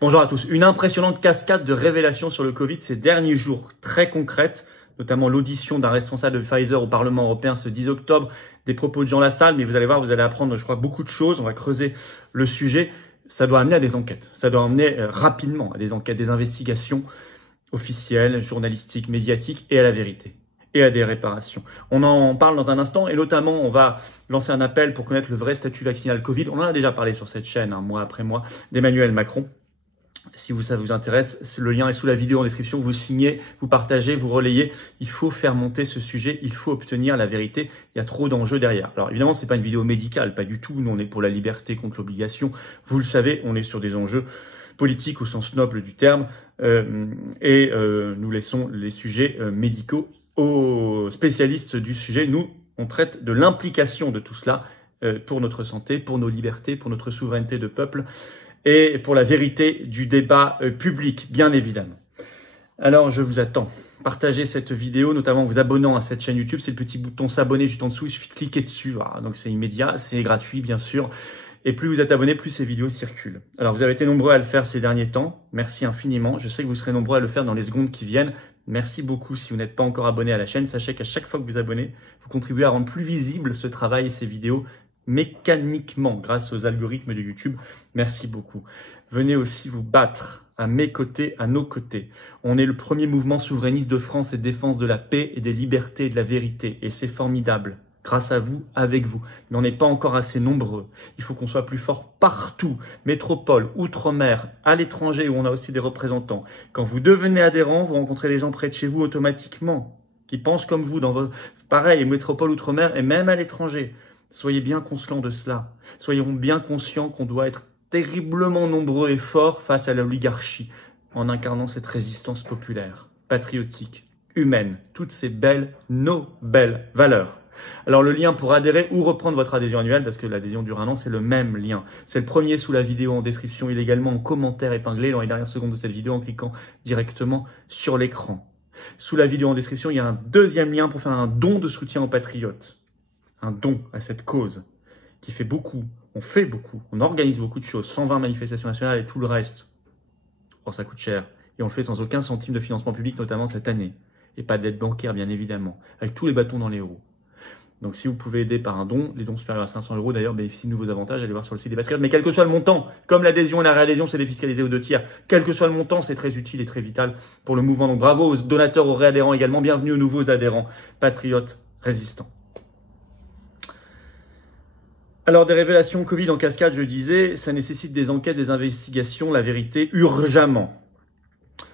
Bonjour à tous. Une impressionnante cascade de révélations sur le Covid ces derniers jours, très concrètes, notamment l'audition d'un responsable de Pfizer au Parlement européen ce 10 octobre, des propos de Jean Lassalle, mais vous allez voir, vous allez apprendre, je crois, beaucoup de choses. On va creuser le sujet. Ça doit amener à des enquêtes. Ça doit amener rapidement à des enquêtes, des investigations officielles, journalistiques, médiatiques et à la vérité. Et à des réparations. On en parle dans un instant et notamment on va lancer un appel pour connaître le vrai statut vaccinal Covid. On en a déjà parlé sur cette chaîne, mois après mois, d'Emmanuel Macron. Si ça vous intéresse, le lien est sous la vidéo en description. Vous signez, vous partagez, vous relayez. Il faut faire monter ce sujet. Il faut obtenir la vérité. Il y a trop d'enjeux derrière. Alors évidemment, c'est pas une vidéo médicale, pas du tout. Nous, on est pour la liberté contre l'obligation. Vous le savez, on est sur des enjeux politiques au sens noble du terme. Nous laissons les sujets médicaux aux spécialistes du sujet. Nous, on traite de l'implication de tout cela pour notre santé, pour nos libertés, pour notre souveraineté de peuple et pour la vérité du débat public, bien évidemment. Alors, je vous attends. Partagez cette vidéo, notamment en vous abonnant à cette chaîne YouTube. C'est le petit bouton s'abonner juste en dessous. Il suffit de cliquer dessus. Voilà. Donc, c'est immédiat, c'est gratuit, bien sûr. Et plus vous êtes abonnés, plus ces vidéos circulent. Alors, vous avez été nombreux à le faire ces derniers temps. Merci infiniment. Je sais que vous serez nombreux à le faire dans les secondes qui viennent. Merci beaucoup. Si vous n'êtes pas encore abonné à la chaîne, sachez qu'à chaque fois que vous abonnez, vous contribuez à rendre plus visible ce travail et ces vidéos mécaniquement grâce aux algorithmes de YouTube. Merci beaucoup. Venez aussi vous battre à mes côtés, à nos côtés. On est le premier mouvement souverainiste de France et défense de la paix et des libertés et de la vérité. Et c'est formidable. Grâce à vous, avec vous. Mais on n'est pas encore assez nombreux. Il faut qu'on soit plus fort partout. Métropole, outre-mer, à l'étranger où on a aussi des représentants. Quand vous devenez adhérent, vous rencontrez les gens près de chez vous automatiquement, qui pensent comme vous dans votre... Pareil, métropole, outre-mer et même à l'étranger. Soyez bien conscients de cela. Soyons bien conscients qu'on doit être terriblement nombreux et forts face à l'oligarchie en incarnant cette résistance populaire, patriotique, humaine, toutes ces belles, nos belles valeurs. Alors le lien pour adhérer ou reprendre votre adhésion annuelle, parce que l'adhésion dure 1 an, c'est le même lien. C'est le premier sous la vidéo en description. Il est également en commentaire épinglé dans les dernières secondes de cette vidéo en cliquant directement sur l'écran. Sous la vidéo en description, il y a un deuxième lien pour faire un don de soutien aux patriotes. Un don à cette cause qui fait beaucoup, on organise beaucoup de choses, 120 manifestations nationales et tout le reste. Or, ça coûte cher. Et on le fait sans aucun centime de financement public, notamment cette année. Et pas d'aide bancaire, bien évidemment, avec tous les bâtons dans les roues. Donc, si vous pouvez aider par un don, les dons supérieurs à 500 € d'ailleurs bénéficient de nouveaux avantages, allez voir sur le site des Patriotes. Mais quel que soit le montant, comme l'adhésion et la réadhésion, c'est défiscalisé aux 2 tiers. Quel que soit le montant, c'est très utile et très vital pour le mouvement. Donc, bravo aux donateurs, aux réadhérents également. Bienvenue aux nouveaux adhérents, patriotes, résistants. Alors, des révélations Covid en cascade, je disais, ça nécessite des enquêtes, des investigations, la vérité, urgemment.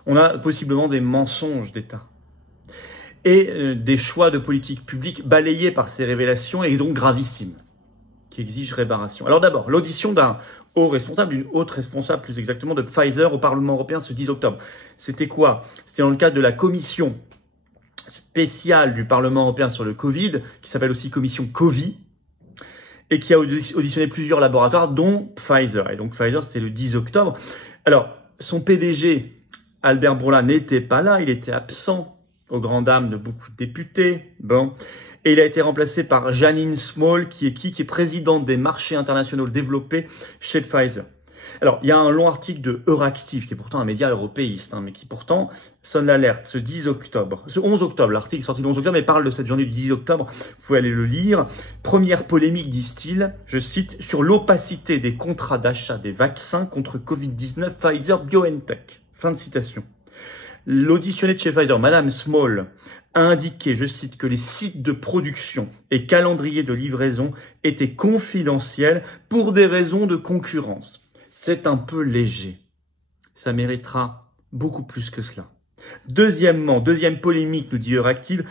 On a possiblement des mensonges d'État et des choix de politique publique balayés par ces révélations et donc gravissimes, qui exigent réparation. Alors d'abord, l'audition d'un haut responsable, d'une haute responsable plus exactement de Pfizer au Parlement européen ce 10 octobre. C'était quoi? C'était dans le cadre de la commission spéciale du Parlement européen sur le Covid, qui s'appelle aussi commission Covid, et qui a auditionné plusieurs laboratoires, dont Pfizer. Et donc Pfizer, c'était le 10 octobre. Alors, son PDG, Albert Bourla, n'était pas là, il était absent, aux grandes dames de beaucoup de députés. Bon. Et il a été remplacé par Janine Small, qui est présidente des marchés internationaux développés chez Pfizer. Alors, il y a un long article de Euractiv, qui est pourtant un média européiste, mais qui pourtant sonne l'alerte ce 10 octobre. Ce 11 octobre, l'article est sorti le 11 octobre, mais parle de cette journée du 10 octobre. Vous pouvez aller le lire. Première polémique, disent-ils, je cite, sur l'opacité des contrats d'achat des vaccins contre Covid-19 Pfizer-BioNTech. Fin de citation. L'auditionné de chez Pfizer, Madame Small, a indiqué, je cite, que les sites de production et calendriers de livraison étaient confidentiels pour des raisons de concurrence. C'est un peu léger. Ça méritera beaucoup plus que cela. Deuxièmement, deuxième polémique, nous dit Euractiv,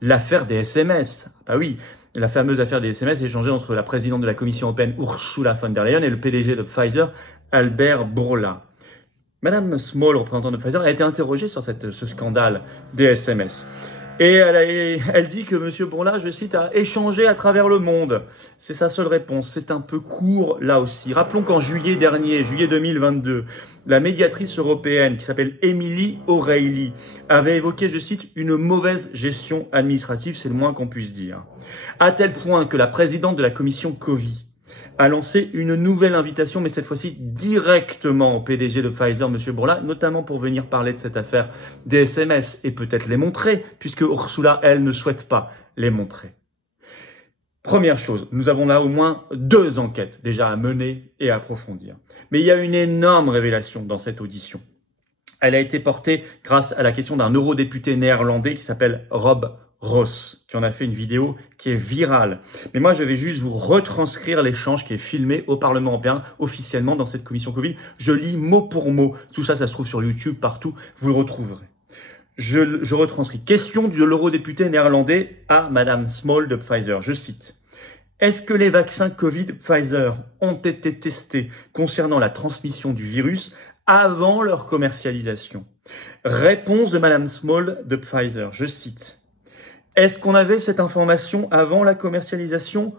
l'affaire des SMS. Bah oui, la fameuse affaire des SMS échangée entre la présidente de la Commission européenne, Ursula von der Leyen, et le PDG de Pfizer, Albert Bourla. Madame Small, représentante de Pfizer, a été interrogée sur ce scandale des SMS. Et elle dit que M. Bourla, je cite, a échangé à travers le monde. C'est sa seule réponse. C'est un peu court là aussi. Rappelons qu'en juillet dernier, juillet 2022, la médiatrice européenne qui s'appelle Emily O'Reilly avait évoqué, je cite, une mauvaise gestion administrative, c'est le moins qu'on puisse dire. À tel point que la présidente de la commission Covid a lancé une nouvelle invitation, mais cette fois-ci directement au PDG de Pfizer, M. Bourla, notamment pour venir parler de cette affaire des SMS et peut-être les montrer, puisque Ursula, elle, ne souhaite pas les montrer. Première chose, nous avons là au moins 2 enquêtes déjà à mener et à approfondir. Mais il y a une énorme révélation dans cette audition. Elle a été portée grâce à la question d'un eurodéputé néerlandais qui s'appelle Rob Ross, qui en a fait une vidéo qui est virale. Mais moi, je vais juste vous retranscrire l'échange qui est filmé au Parlement européen officiellement dans cette commission Covid. Je lis mot pour mot. Tout ça, ça se trouve sur YouTube, partout. Vous le retrouverez. Je retranscris. Question de l'eurodéputé néerlandais à Madame Small de Pfizer. Je cite. Est-ce que les vaccins Covid Pfizer ont été testés concernant la transmission du virus avant leur commercialisation? Réponse de Madame Small de Pfizer. Je cite. Est-ce qu'on avait cette information avant la commercialisation?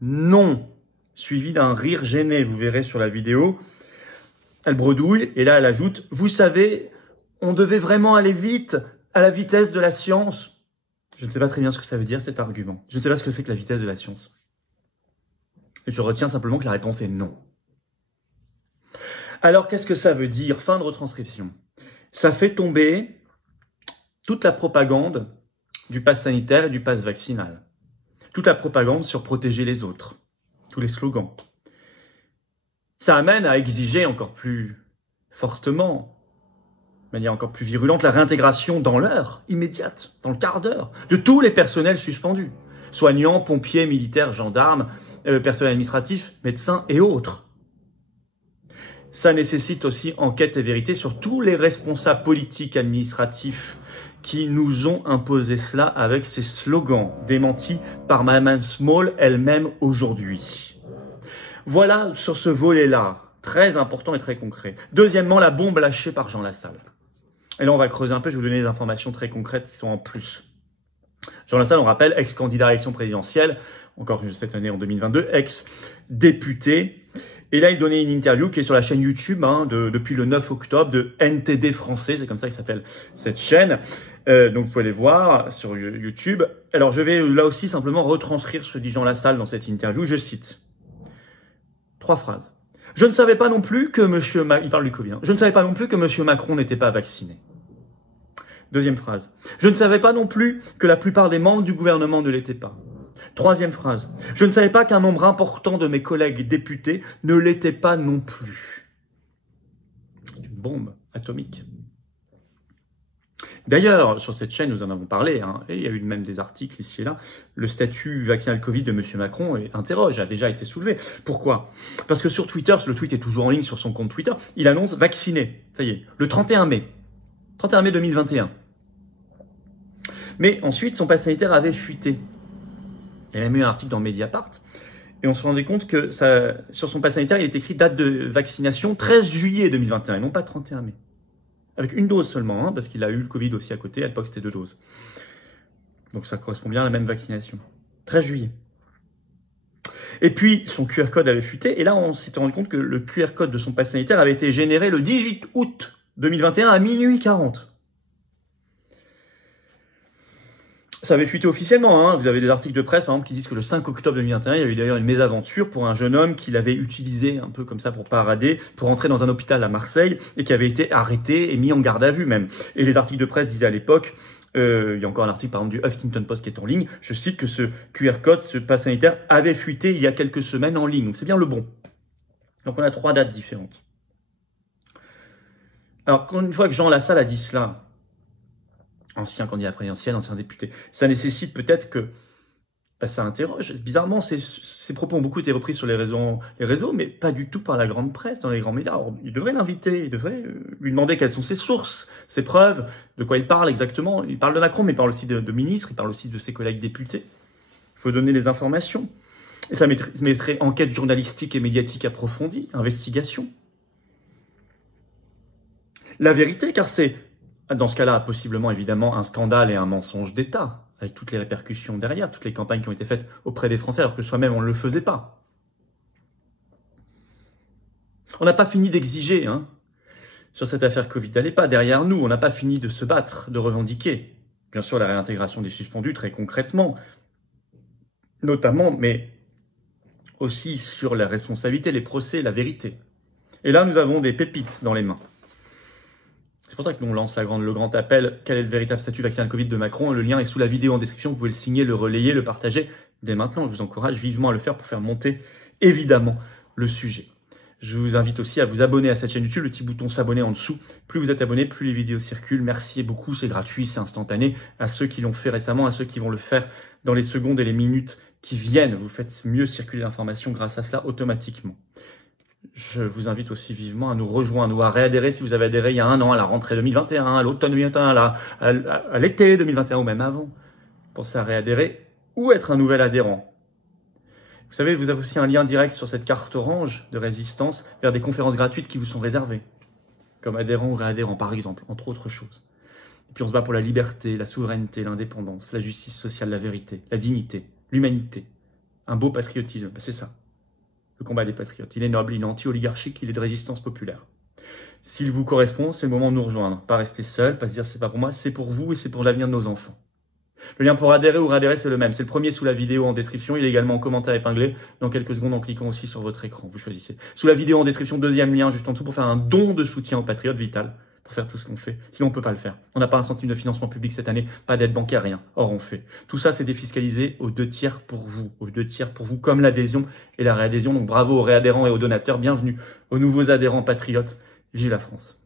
Non. Suivi d'un rire gêné, vous verrez sur la vidéo. Elle bredouille et là elle ajoute, vous savez, on devait vraiment aller vite, à la vitesse de la science. Je ne sais pas très bien ce que ça veut dire cet argument. Je ne sais pas ce que c'est que la vitesse de la science. Je retiens simplement que la réponse est non. Alors qu'est-ce que ça veut dire? Fin de retranscription. Ça fait tomber toute la propagande du pass sanitaire et du pass vaccinal. Toute la propagande sur protéger les autres. Tous les slogans. Ça amène à exiger encore plus fortement, de manière encore plus virulente, la réintégration dans l'heure immédiate, dans le quart d'heure, de tous les personnels suspendus. Soignants, pompiers, militaires, gendarmes, personnel administratif, médecins et autres. Ça nécessite aussi enquête et vérité sur tous les responsables politiques, administratifs, qui nous ont imposé cela avec ces slogans démentis par Mme Small elle-même aujourd'hui. Voilà sur ce volet-là, très important et très concret. Deuxièmement, la bombe lâchée par Jean Lassalle. Et là, on va creuser un peu, je vais vous donner des informations très concrètes qui sont en plus. Jean Lassalle, on rappelle, ex-candidat à l'élection présidentielle, encore cette année en 2022, ex-député. Et là, il donnait une interview qui est sur la chaîne YouTube depuis le 9 octobre de NTD Français, c'est comme ça que s'appelle cette chaîne. Donc, vous pouvez les voir sur YouTube. Alors, je vais là aussi simplement retranscrire ce que dit Jean Lassalle dans cette interview. Je cite 3 phrases. Je ne savais pas non plus que il parle du Covid, je ne savais pas non plus que M. Macron n'était pas vacciné. Deuxième phrase. Je ne savais pas non plus que la plupart des membres du gouvernement ne l'étaient pas. Troisième phrase. Je ne savais pas qu'un nombre important de mes collègues députés ne l'étaient pas non plus. C'est une bombe atomique. D'ailleurs, sur cette chaîne, nous en avons parlé, et il y a eu même des articles ici et là. Le statut vaccinal Covid de M. Macron a déjà été soulevé. Pourquoi? Parce que sur Twitter, le tweet est toujours en ligne sur son compte Twitter, il annonce vacciné. Ça y est, le 31 mai. 31 mai 2021. Mais ensuite, son pass sanitaire avait fuité. Il y a même eu un article dans Mediapart. Et on se rendait compte que sur son pass sanitaire, il est écrit date de vaccination 13 juillet 2021, et non pas 31 mai. Avec une dose seulement, parce qu'il a eu le Covid aussi à côté. À l'époque, c'était 2 doses. Donc ça correspond bien à la même vaccination. 13 juillet. Et puis, son QR code avait fuité. Et là, on s'était rendu compte que le QR code de son pass sanitaire avait été généré le 18 août 2021 à minuit 40. Ça avait fuité officiellement. Vous avez des articles de presse, par exemple, qui disent que le 5 octobre 2021, il y a eu d'ailleurs une mésaventure pour un jeune homme qui l'avait utilisé un peu comme ça pour parader, pour entrer dans un hôpital à Marseille, et qui avait été arrêté et mis en garde à vue même. Et les articles de presse disaient à l'époque, il y a encore un article par exemple du Huffington Post qui est en ligne, je cite que ce QR code, ce pass sanitaire, avait fuité il y a quelques semaines en ligne. Donc c'est bien le bon. Donc on a 3 dates différentes. Alors, une fois que Jean Lassalle a dit cela, ancien candidat présidentiel, ancien député, ça nécessite peut-être que ça interroge. Bizarrement, ces propos ont beaucoup été repris sur les réseaux, mais pas du tout par la grande presse, dans les grands médias. Alors, il devrait l'inviter, il devrait lui demander quelles sont ses sources, ses preuves, de quoi il parle exactement. Il parle de Macron, mais il parle aussi de ministres, il parle aussi de ses collègues députés. Il faut donner les informations. Et ça mettrait enquête journalistique et médiatique approfondie, investigation. La vérité, car c'est, dans ce cas-là, possiblement, évidemment, un scandale et un mensonge d'État, avec toutes les répercussions derrière, toutes les campagnes qui ont été faites auprès des Français, alors que soi-même, on ne le faisait pas. On n'a pas fini d'exiger, sur cette affaire Covid. Elle n'est pas derrière nous, on n'a pas fini de se battre, de revendiquer. Bien sûr, la réintégration des suspendus, très concrètement, notamment, mais aussi sur la responsabilité, les procès, la vérité. Et là, nous avons des pépites dans les mains. C'est pour ça que nous on lance le grand appel. Quel est le véritable statut vaccinal Covid de Macron? Le lien est sous la vidéo en description. Vous pouvez le signer, le relayer, le partager dès maintenant. Je vous encourage vivement à le faire pour faire monter, évidemment, le sujet. Je vous invite aussi à vous abonner à cette chaîne YouTube, le petit bouton s'abonner en dessous. Plus vous êtes abonné, plus les vidéos circulent. Merci beaucoup, c'est gratuit, c'est instantané. À ceux qui l'ont fait récemment, à ceux qui vont le faire dans les secondes et les minutes qui viennent, vous faites mieux circuler l'information grâce à cela automatiquement. Je vous invite aussi vivement à nous rejoindre ou à réadhérer si vous avez adhéré il y a un an, à la rentrée 2021, à l'automne 2021, à l'été 2021 ou même avant. Pensez à réadhérer ou être un nouvel adhérent. Vous savez, vous avez aussi un lien direct sur cette carte orange de résistance vers des conférences gratuites qui vous sont réservées, comme adhérent ou réadhérent par exemple, entre autres choses. Et puis on se bat pour la liberté, la souveraineté, l'indépendance, la justice sociale, la vérité, la dignité, l'humanité, un beau patriotisme, c'est ça. Le combat des patriotes, il est noble, il est anti-oligarchique, il est de résistance populaire. S'il vous correspond, c'est le moment de nous rejoindre. Pas rester seul, pas se dire c'est pas pour moi, c'est pour vous et c'est pour l'avenir de nos enfants. Le lien pour adhérer ou réadhérer, c'est le même. C'est le premier sous la vidéo en description. Il est également en commentaire épinglé dans quelques secondes en cliquant aussi sur votre écran. Vous choisissez. Sous la vidéo en description, deuxième lien juste en dessous pour faire un don de soutien aux patriotes vital. Pour faire tout ce qu'on fait. Sinon, on peut pas le faire. On n'a pas un centime de financement public cette année, pas d'aide bancaire, rien. Or, on fait. Tout ça, c'est défiscalisé aux 2 tiers pour vous. Aux 2 tiers pour vous, comme l'adhésion et la réadhésion. Donc, bravo aux réadhérents et aux donateurs. Bienvenue aux nouveaux adhérents patriotes. Vive la France.